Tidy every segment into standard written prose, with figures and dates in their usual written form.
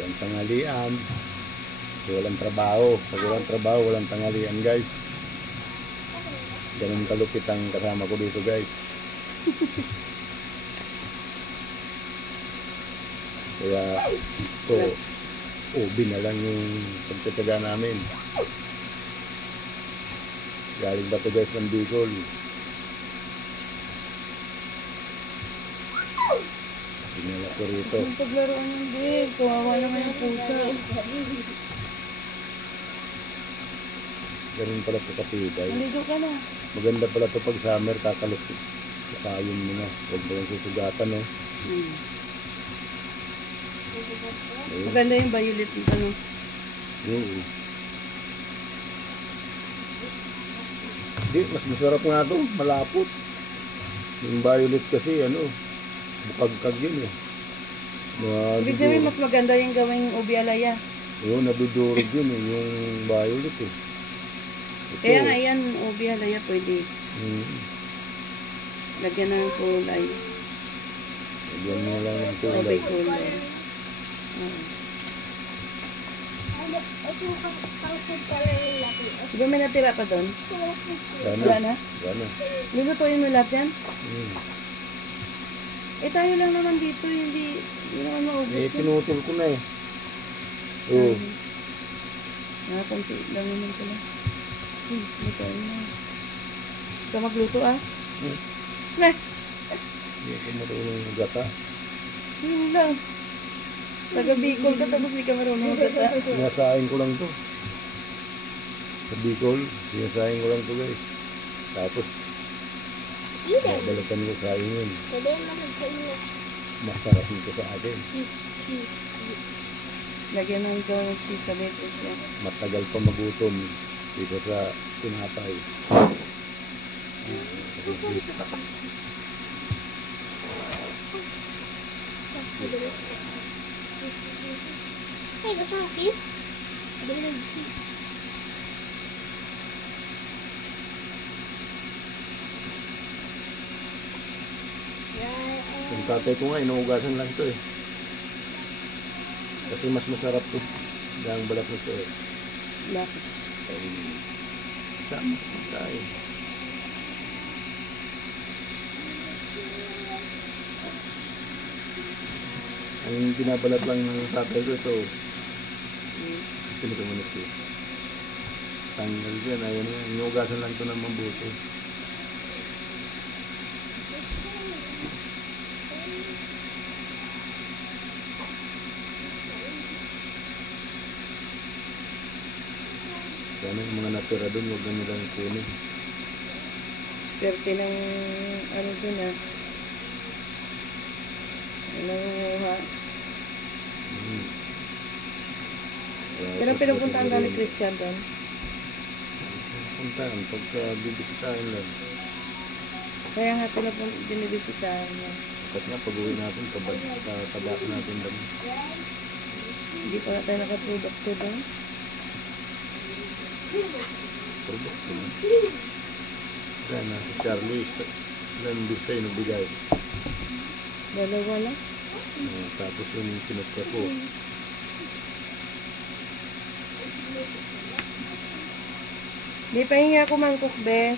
Walang tanghalian. Walang trabaho. Pag walang trabaho, walang tanghalian, guys. Ganun kalupit ang kasama ko dito, guys. Kaya ito, ubi na lang yung pagtataga namin. Galing ba ito, guys, ng Bicol? Dinala ko rito. Ang paglaruan ng big. Kawawa naman yung pusa. Ganun pala ito katibay. Maligo ka na. Maganda pala ito pag summer, kakalupit. Sakayin mo na. Huwag mo lang susugatan, eh. Maganda yung violet ng ano. Hindi, mas masarap nga ito. Malapot. Yung violet kasi, ano, bukagkag yun, eh. Ibig sabihin, mas maganda yung gawing ubi alaya. Oo, nadudurog yun, eh, yung violet, eh. Ito, Kaya nga yan, ubi alaya pwede. Lagyan ng kulay. Lagyan mo lang ng kulay. Ubi kulay. Di ba may natira pa doon? Wala na? Wala na. Lulutuin mo lahat yan? Eh tayo lang naman dito, hindi naman maubos. Eh, pinutol ko na, eh. Oo. Konti lang naman pala. Lutuin mo. Ikaw magluto, ah? Hindi ako marunong magata. Yun lang. Taga Bicol ka, tapos hindi ka marunong magata. Sinasahin ko lang to. Sa Bicol, sinasahin ko lang to, guys. Tapos, babalikan ko sa yun. Masarap nito sa akin. Lagyan ng gawang cheese sa lettuce yan. Matagal pa magutom dito sa tinapay. Hey, gusto mo cheese? Bili ng cheese. Yung tatay ko nga, inuugasan lang ito, eh. Kasi mas masarap to. Dahang balat nito, eh. Bakit? Ay, sama tayo. Ang binabalat lang ng tatay ko ito. Pinakamanit ko. Tanggal yan, ayan yan. Inuugasan lang ito ng mabuti. Sana yung mga natira doon, huwag na nilang kunin. Perte ng ano dun, ah. Nangunguha. Pero pinupuntaan ka ni Christian doon? Puntaan, pagka bibisitahin lang. Kaya nga binibisitahan niya. Kasi nga pag-uwi natin, tabak natin lang. Hindi pa na tayo nakaprodukto doon. Produkto na. Kaya na, si Charlie, ilan bis tayo nabigay. Dalawa lang. Tapos yung pinagka ko. Di pahingi ako mangkok, be.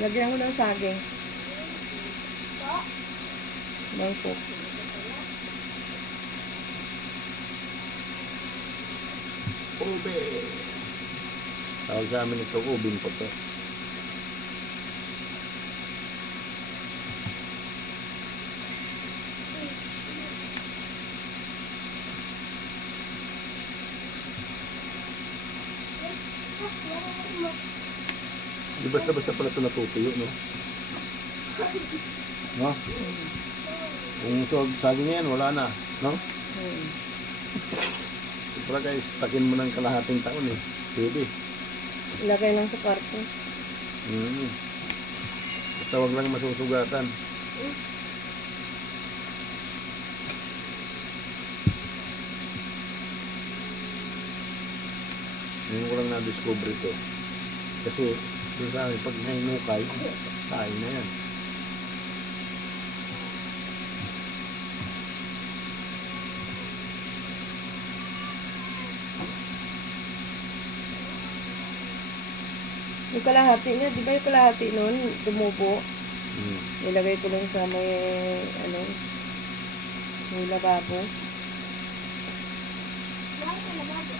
Lagyan ko ng saging. Mangkok. Ube! Tawag sa amin ito, ubin po to. Di basta-basta pala ito natutuyo, no? No? Kung saging yan, wala na, no? Para guys, takin mo ng kalahating taon, eh. Pwede. Ilagay lang sa kwarto. Basta wag lang masusugatan. Ngayon ko lang na-discover ito. Kasi, yung sa amin, pag nainukay, kain na yan. Yung kalahati niya, di ba yung kalahati nun, tumubo? Hmm. Nilagay ko lang sa may, ano, may lababo. Bakit ka lababo?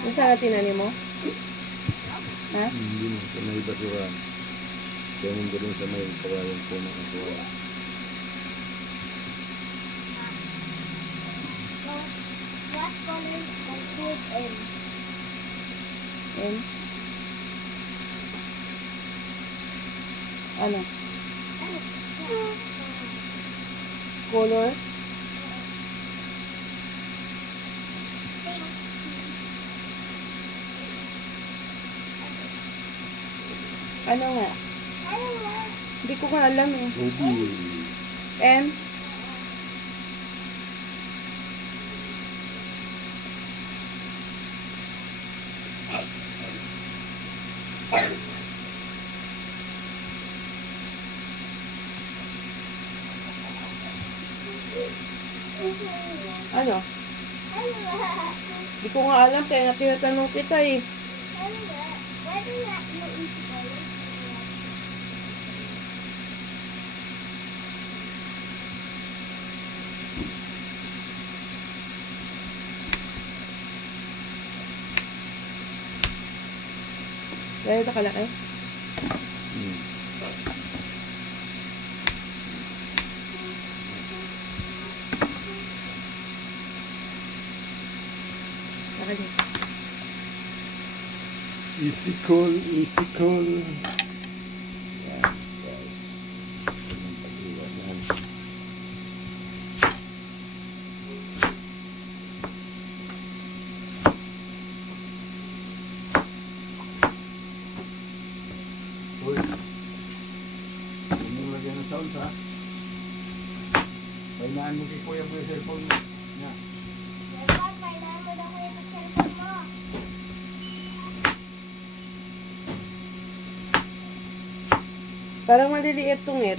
Yung saan tinanim mo? Ha? Hindi mo, sa may basura. Kaya mo doon sa may kawayan po na kawayan. What color does food in? And, ano? Color? Pink. Ano nga? Ano nga? Hindi ko nga alam eh. Ruby. And, ano? Ano nga? Hindi ko nga alam kaya nga tinatanong kita eh. Ano nga? Pwede nga maisip ko yun. Dahil ito kalaki. Hmm. Laki din. Easy call, easy call. Yan, guys. Ang pag-iwan yan. Uy. Huwag mo lagyan ng sound, ha? Pahinaan mo kay Kuya mo yung cellphone mo. Yan. Dapat, kailangan mo daw kayo sa cellphone mo. Parang maliliit tungit.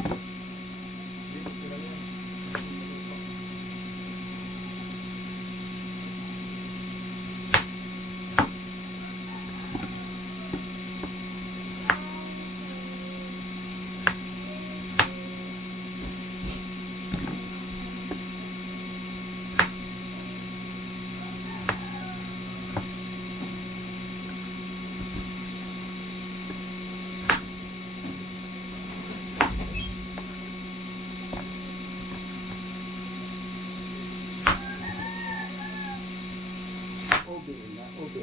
Obe na, obe.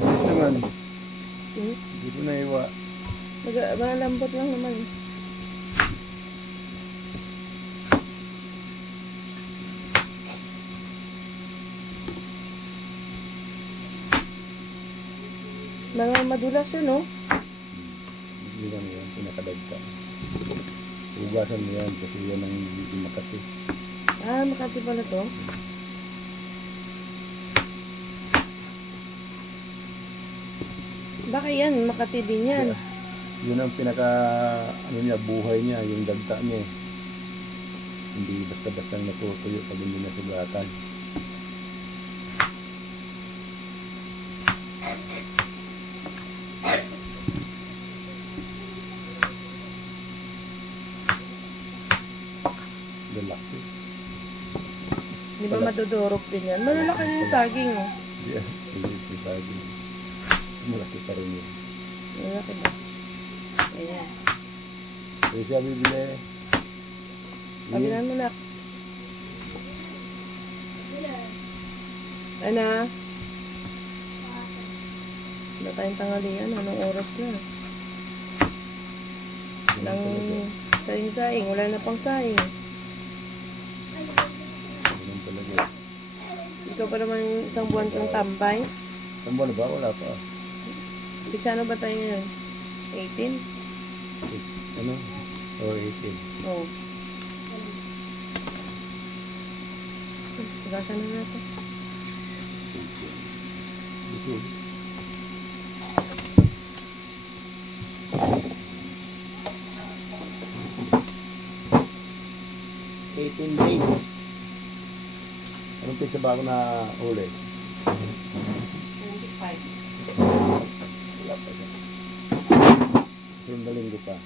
Ayos naman. Hmm? Hindi ko na iwa. Malambot lang naman. Mga madulas yun, no? Hindi lang yan, pinakadagta. Hugasan mo yan kasi yan ang hindi makati. Ah, Makati pala to. Baka yan, Makati din yan. Yun ang pinaka, ano niya, buhay niya, yung dagta niya. Hindi basta-basta natutuyo pag hindi nasugatan. Lalaki. Di ba madudurog din yan? Malalaki din yung saging, oh. Yeah, hindi lagi. Mas malaki pa rin yun. Malalaki ba? Ayan. Kaya siya bibili. Pabilan mo na. Ana? Wala tayong tanghalian. Anong oras na? Nang saing-saing. Wala na pang saing. Ganun talaga. Ikaw pa naman isang buwan kang tambay. Saan ba na ba? Wala pa. Pichano ba tayo ngayon? 18? Ano? Or 18. Oo. Pagasan na natin. Ito. Days. Anong pizza ba ako na uli? Yung linggo pa.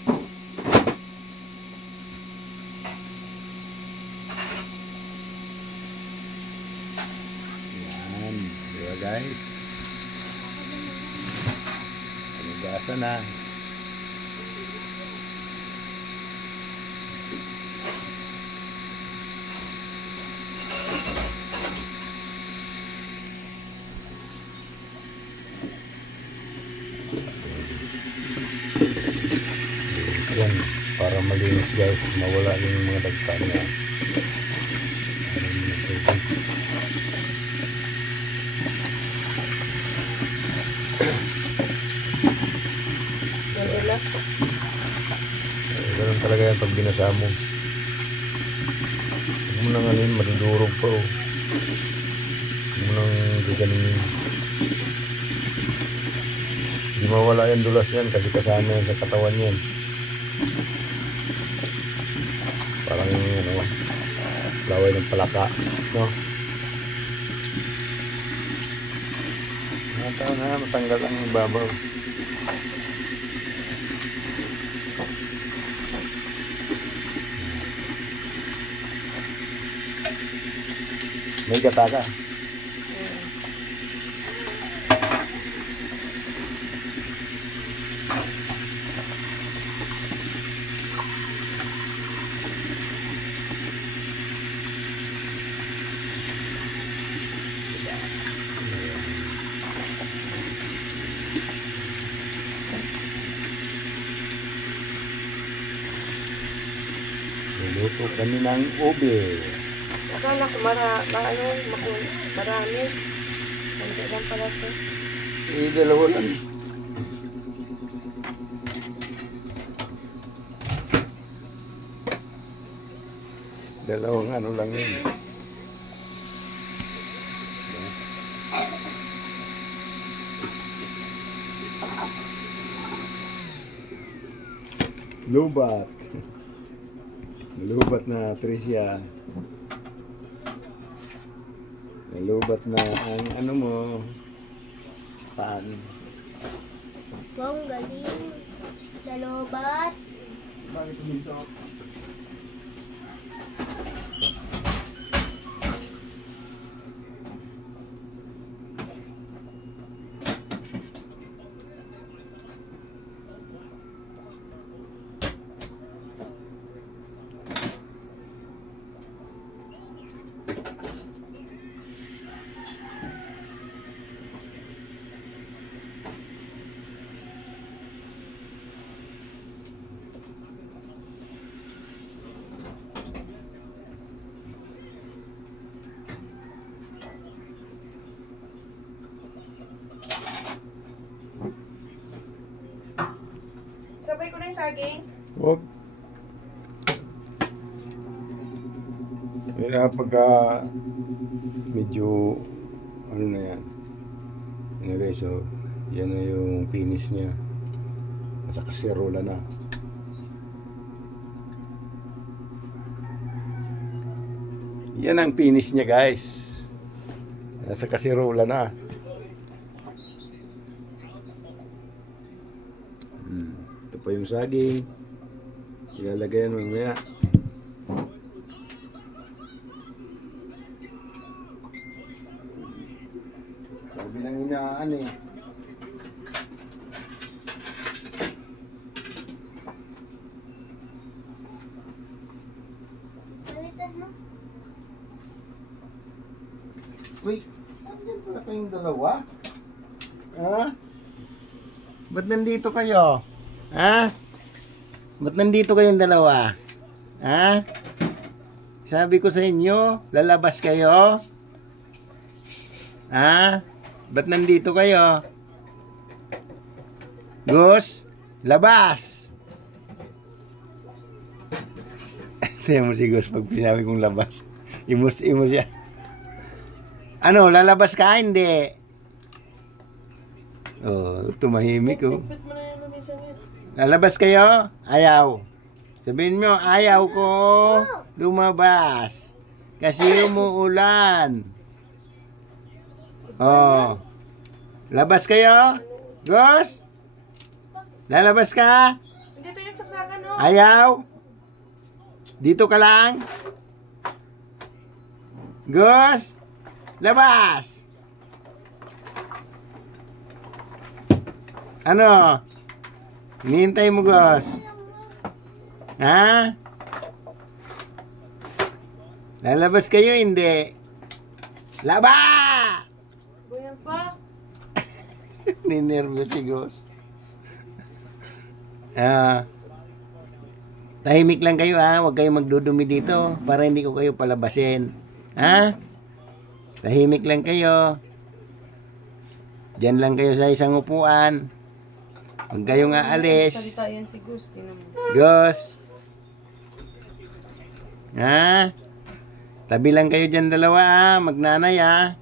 Yan. Diba guys? Pagigasa na. Yan, para malinis guys, mawala yung mga dagta niya. Madulas. Ganun talaga yan pag binasa mo. Huwag mo nang anin, madudurog pa oh. Huwag mo nang giganinin. Hindi mawala yung dulas yan kasi kasama yan sa katawan yan. Parang ano, laway ng palaka, no? Nataw na, matanggal ang babaw. May gata ka. Luluto kami ng ube. Akala ko marami. Hindi lang pala ito. Dalawa lang. Dalawang ano lang yun. Lubat. Lubat na Tricia. Lubat na ang ano mo. Pan. Wow, galing. Nalobat. Bakit dito? Sabay ko na yung saging. Huwag. Kaya pagka medyo ano na yan. Anyway, so yan na yung finish niya. Nasa kaserola na. Yan ang finish niya guys. Nasa kaserola na. Ito pa yung saging. Ilalagay yan mamaya. Sabi lang inaan eh. Balitan mo. Uy, nandiyan pala kayong dalawa? Ha? Ba't nandito kayo? Ha? Ba't nandito kayong dalawa? Ha? Sabi ko sa inyo, lalabas kayo? Ha? Ba't nandito kayo? Gus, labas! Tingnan mo si Gus pag sinabi kong labas. Imus-imus siya. Ano, lalabas ka? Hindi. Oh, tumahimik oh. Pipit mo na yan ng isang yan. Lalabas kayo? Ayaw. Sabihin mo, ayaw ko lumabas. Kasi umuulan. Oh. Labas kayo? Gus? Lalabas ka? Dito yung saksakan, no? Ayaw? Dito ka lang? Gus? Labas! Ano? Hinihintay mo, Gus? Ha? Lalabas kayo, hindi? Laba! Buyan pa. Ninervous si Gus. Tahimik lang kayo ha, huwag kayong magdudumi dito para hindi ko kayo palabasin. Ha? Tahimik lang kayo. Diyan lang kayo sa isang upuan. Huwag kayong aalis. Salita yan si Gus, tinan mo. Gus. Ha? Tabi lang kayo dyan dalawa ha, magnanay ha.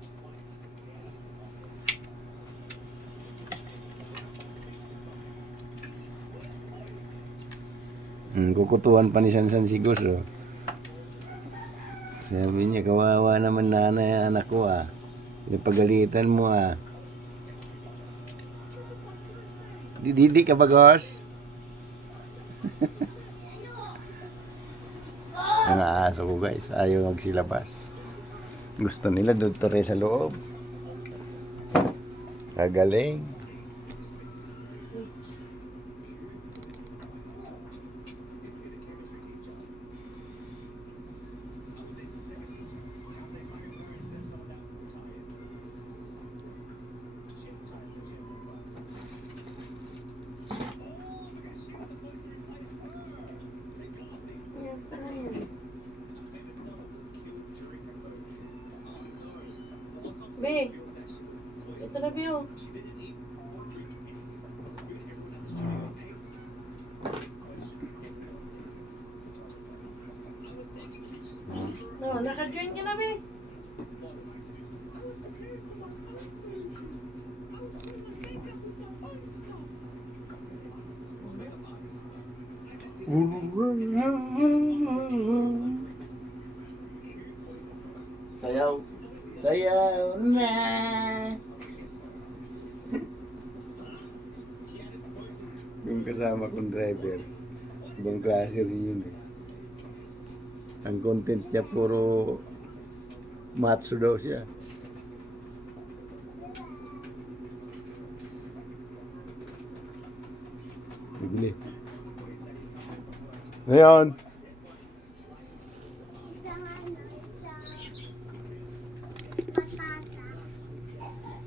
Kukutuhan pa ni Sansan si Gus, oh. Sabi niya, kawawa naman nanay anak ko, ah. Pinapagalitan mo, ah. Didi ka ba, Gus? Mga aso ko, guys. Ayaw magsilabas. Gusto nila doon sa loob. Kagaling. Be, ito na Biyo. No, naka-join ka na, Be. Sayaw. Sayaw na. Yung kasama kong driver, ibang klase rin yun eh. Ang content niya puro macho daw siya. Bibili. Ngayon.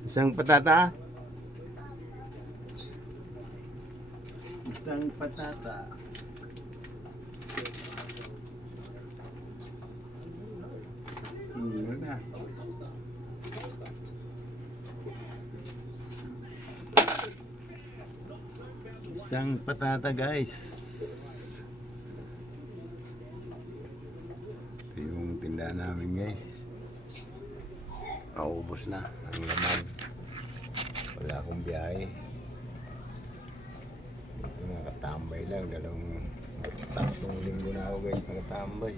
Isang patata. Isang patata. Yun na. Isang patata, guys. Ito yung tindahan namin, guys. Naubos na ang laman. Wala akong biyahe. Ito nakatambay lang. Tatlong linggo na ako, guys, nakatambay.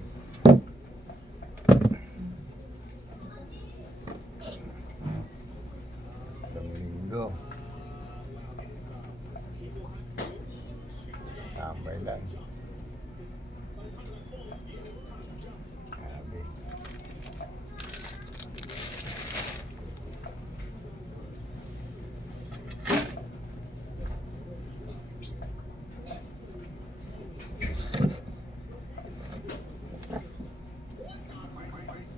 Tatlong linggo. Tambay lang. Grabe.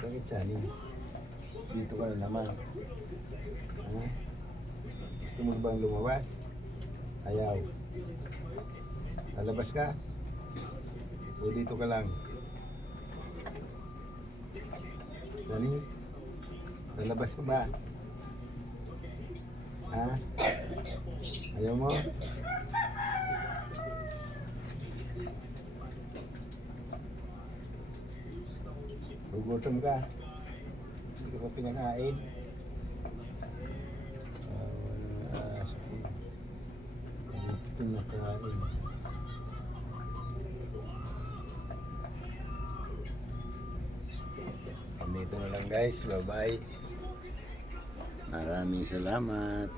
Bakit sani? Dito ka na naman. Gusto mo bang lumabas? Ayaw. Lalabas ka? O dito ka lang? Sani? Lalabas ka ba? Ha? Ayaw mo? Gugutom ka? Hindi ka pa pinakain? Aso ko. Hindi pinakain. Dito na lang, guys. Bye-bye. Maraming salamat.